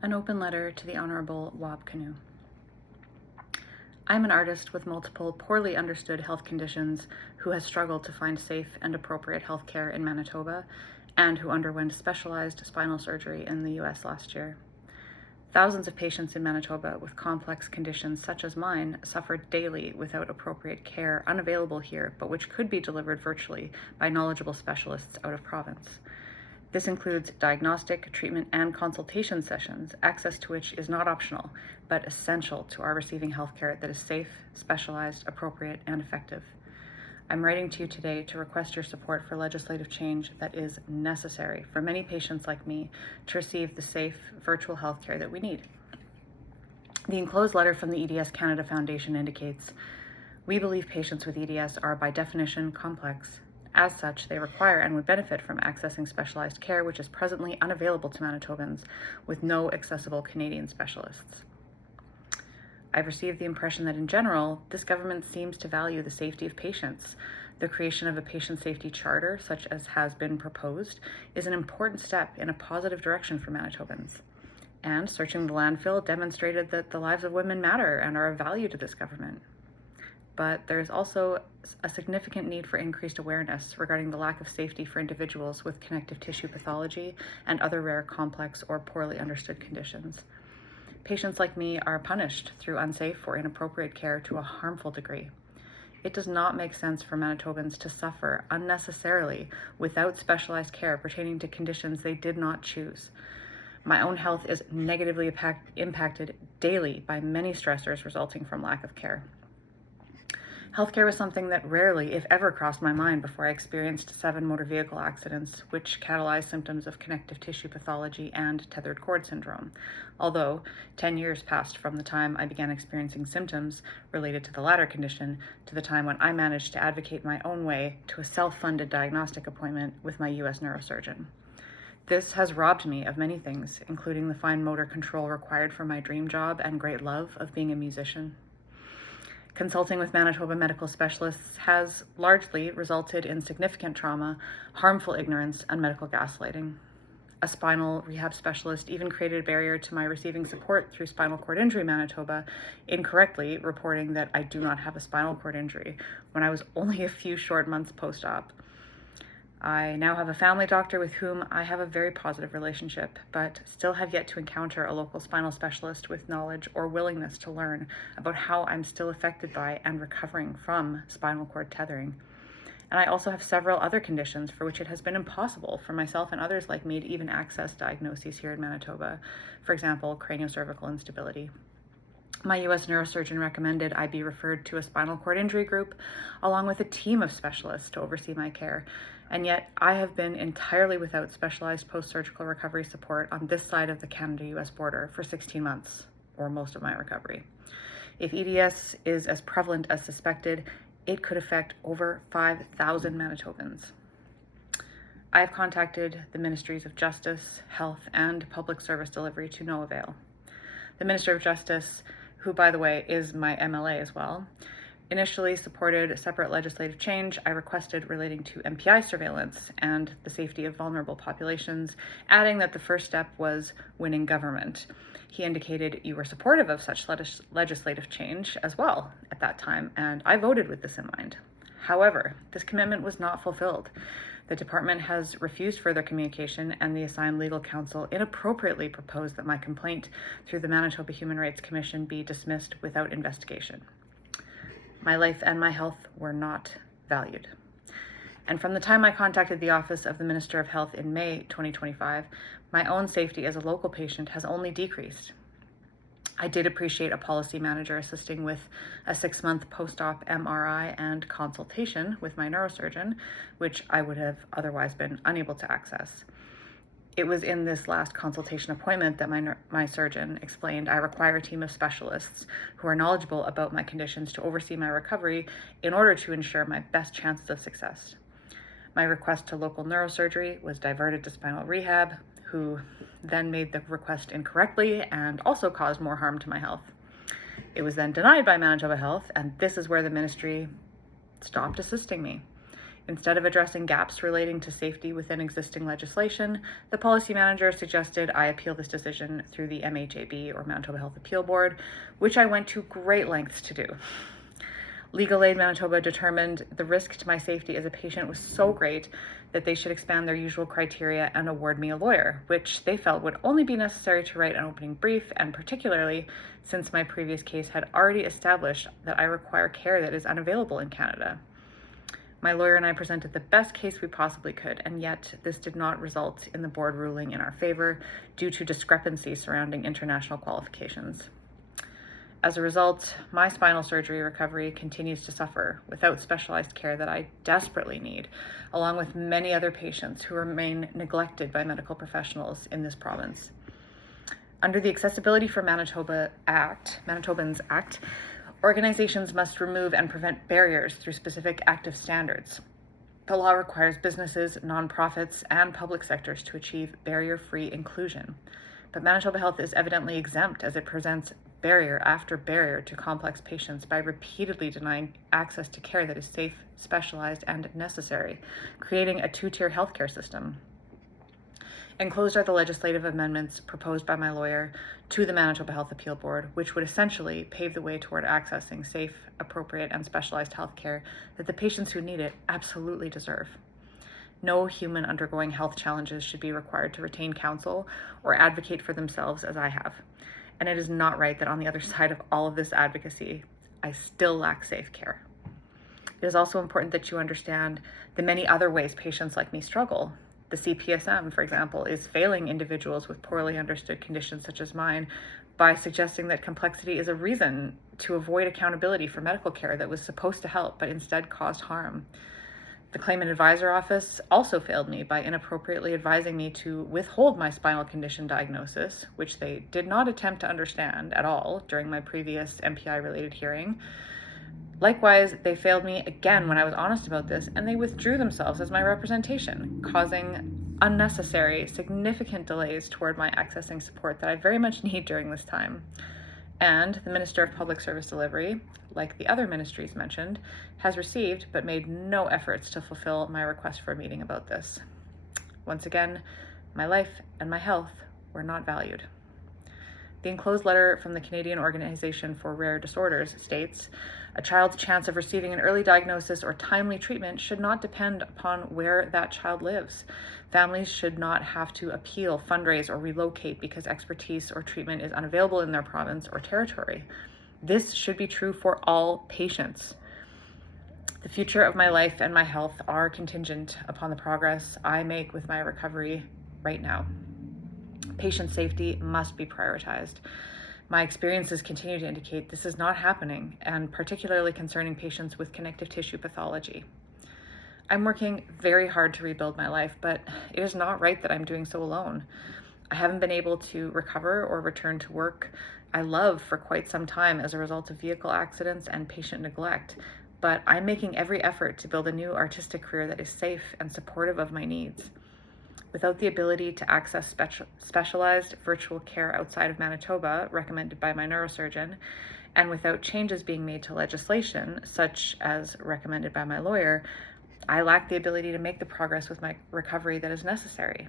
An open letter to the Honorable Wab Kinew. I am an artist with multiple poorly understood health conditions who has struggled to find safe and appropriate health care in Manitoba and who underwent specialized spinal surgery in the US last year. Thousands of patients in Manitoba with complex conditions such as mine suffer daily without appropriate care unavailable here, but which could be delivered virtually by knowledgeable specialists out of province. This includes diagnostic, treatment, and consultation sessions, access to which is not optional, but essential to our receiving healthcare that is safe, specialized, appropriate, and effective. I'm writing to you today to request your support for legislative change that is necessary for many patients like me to receive the safe virtual healthcare that we need. The enclosed letter from the EDS Canada Foundation indicates, we believe patients with EDS are by definition complex. As such, they require and would benefit from accessing specialized care which is presently unavailable to Manitobans with no accessible Canadian specialists. I've received the impression that in general, this government seems to value the safety of patients. The creation of a patient safety charter, such as has been proposed, is an important step in a positive direction for Manitobans. And searching the landfill demonstrated that the lives of women matter and are of value to this government. But there is also a significant need for increased awareness regarding the lack of safety for individuals with connective tissue pathology and other rare, complex, or poorly understood conditions. Patients like me are punished through unsafe or inappropriate care to a harmful degree. It does not make sense for Manitobans to suffer unnecessarily without specialized care pertaining to conditions they did not choose. My own health is negatively impacted daily by many stressors resulting from lack of care. Healthcare was something that rarely, if ever, crossed my mind before I experienced 7 motor vehicle accidents, which catalyzed symptoms of connective tissue pathology and tethered cord syndrome. Although 10 years passed from the time I began experiencing symptoms related to the latter condition to the time when I managed to advocate my own way to a self-funded diagnostic appointment with my US neurosurgeon. This has robbed me of many things, including the fine motor control required for my dream job and great love of being a musician. Consulting with Manitoba medical specialists has largely resulted in significant trauma, harmful ignorance, and medical gaslighting. A spinal rehab specialist even created a barrier to my receiving support through Spinal Cord Injury Manitoba, incorrectly reporting that I do not have a spinal cord injury when I was only a few short months post-op. I now have a family doctor with whom I have a very positive relationship, but still have yet to encounter a local spinal specialist with knowledge or willingness to learn about how I'm still affected by and recovering from spinal cord tethering. And I also have several other conditions for which it has been impossible for myself and others like me to even access diagnoses here in Manitoba, for example, craniocervical instability. My US neurosurgeon recommended I be referred to a spinal cord injury group, along with a team of specialists to oversee my care. And yet I have been entirely without specialized post-surgical recovery support on this side of the Canada-US border for 16 months, or most of my recovery. If EDS is as prevalent as suspected, it could affect over 5,000 Manitobans. I have contacted the Ministries of Justice, Health, and Public Service Delivery to no avail. The Minister of Justice, who by the way is my MLA as well, initially supported a separate legislative change I requested relating to MPI surveillance and the safety of vulnerable populations, adding that the first step was winning government. He indicated you were supportive of such legislative change as well at that time, and I voted with this in mind. However, this commitment was not fulfilled. The department has refused further communication, and the assigned legal counsel inappropriately proposed that my complaint through the Manitoba Human Rights Commission be dismissed without investigation. My life and my health were not valued. And from the time I contacted the Office of the Minister of Health in May 2025, my own safety as a local patient has only decreased. I did appreciate a policy manager assisting with a 6-month post-op MRI and consultation with my neurosurgeon, which I would have otherwise been unable to access. It was in this last consultation appointment that my surgeon explained I require a team of specialists who are knowledgeable about my conditions to oversee my recovery in order to ensure my best chances of success. My request to local neurosurgery was diverted to spinal rehab, who then made the request incorrectly and also caused more harm to my health. It was then denied by Manitoba Health, and this is where the ministry stopped assisting me. Instead of addressing gaps relating to safety within existing legislation, the policy manager suggested I appeal this decision through the MHAB, or Manitoba Health Appeal Board, which I went to great lengths to do. Legal Aid Manitoba determined the risk to my safety as a patient was so great that they should expand their usual criteria and award me a lawyer, which they felt would only be necessary to write an opening brief, and particularly since my previous case had already established that I require care that is unavailable in Canada. My lawyer and I presented the best case we possibly could, and yet this did not result in the board ruling in our favor due to discrepancy surrounding international qualifications. As a result, my spinal surgery recovery continues to suffer without specialized care that I desperately need, along with many other patients who remain neglected by medical professionals in this province. Under the Accessibility for Manitobans Act, organizations must remove and prevent barriers through specific active standards. The law requires businesses, nonprofits, and public sectors to achieve barrier-free inclusion. But Manitoba Health is evidently exempt, as it presents barrier after barrier to complex patients by repeatedly denying access to care that is safe, specialized, and necessary, creating a two-tier healthcare system. Enclosed are the legislative amendments proposed by my lawyer to the Manitoba Health Appeal Board, which would essentially pave the way toward accessing safe, appropriate, and specialized health care that the patients who need it absolutely deserve. No human undergoing health challenges should be required to retain counsel or advocate for themselves as I have. And it is not right that on the other side of all of this advocacy, I still lack safe care. It is also important that you understand the many other ways patients like me struggle. The CPSM, for example, is failing individuals with poorly understood conditions such as mine by suggesting that complexity is a reason to avoid accountability for medical care that was supposed to help but instead caused harm. The Claimant Advisor Office also failed me by inappropriately advising me to withhold my spinal condition diagnosis, which they did not attempt to understand at all during my previous MPI-related hearing. Likewise, they failed me again when I was honest about this, and they withdrew themselves as my representation, causing unnecessary, significant delays toward my accessing support that I very much need during this time. And the Minister of Public Service Delivery, like the other ministries mentioned, has received but made no efforts to fulfill my request for a meeting about this. Once again, my life and my health were not valued. The enclosed letter from the Canadian Organization for Rare Disorders states, "A child's chance of receiving an early diagnosis or timely treatment should not depend upon where that child lives. Families should not have to appeal, fundraise, or relocate because expertise or treatment is unavailable in their province or territory. This should be true for all patients. The future of my life and my health are contingent upon the progress I make with my recovery right now. Patient safety must be prioritized. My experiences continue to indicate this is not happening, and particularly concerning patients with connective tissue pathology. I'm working very hard to rebuild my life, but it is not right that I'm doing so alone. I haven't been able to recover or return to work I love for quite some time as a result of vehicle accidents and patient neglect, but I'm making every effort to build a new artistic career that is safe and supportive of my needs. Without the ability to access specialized virtual care outside of Manitoba, recommended by my neurosurgeon, and without changes being made to legislation, such as recommended by my lawyer, I lack the ability to make the progress with my recovery that is necessary.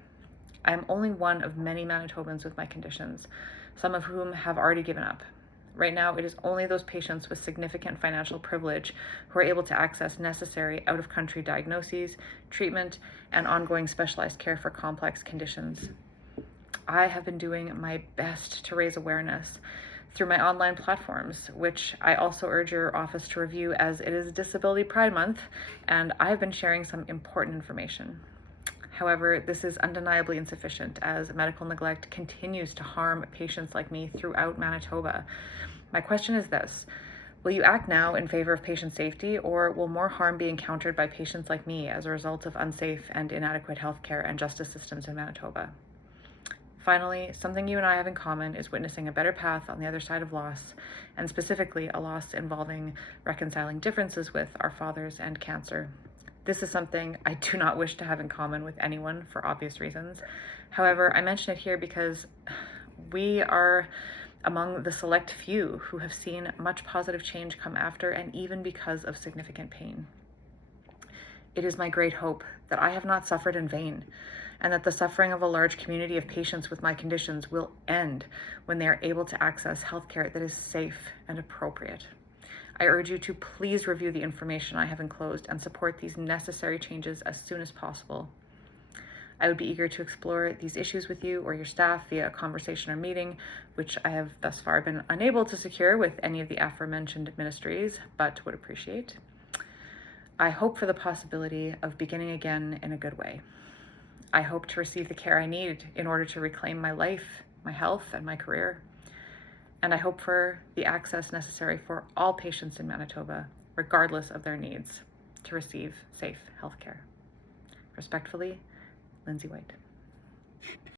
I am only one of many Manitobans with my conditions, some of whom have already given up. Right now, it is only those patients with significant financial privilege who are able to access necessary out-of-country diagnoses, treatment, and ongoing specialized care for complex conditions. I have been doing my best to raise awareness through my online platforms, which I also urge your office to review as it is Disability Pride Month, and I have been sharing some important information. However, this is undeniably insufficient as medical neglect continues to harm patients like me throughout Manitoba. My question is this: will you act now in favor of patient safety, or will more harm be encountered by patients like me as a result of unsafe and inadequate healthcare and justice systems in Manitoba? Finally, something you and I have in common is witnessing a better path on the other side of loss, and specifically a loss involving reconciling differences with our fathers and cancer. This is something I do not wish to have in common with anyone for obvious reasons. However, I mention it here because we are among the select few who have seen much positive change come after and even because of significant pain. It is my great hope that I have not suffered in vain, and that the suffering of a large community of patients with my conditions will end when they are able to access healthcare that is safe and appropriate. I urge you to please review the information I have enclosed and support these necessary changes as soon as possible. I would be eager to explore these issues with you or your staff via a conversation or meeting, which I have thus far been unable to secure with any of the aforementioned ministries, but would appreciate. I hope for the possibility of beginning again in a good way. I hope to receive the care I need in order to reclaim my life, my health, and my career. And I hope for the access necessary for all patients in Manitoba, regardless of their needs, to receive safe healthcare. Respectfully, Lindsay White.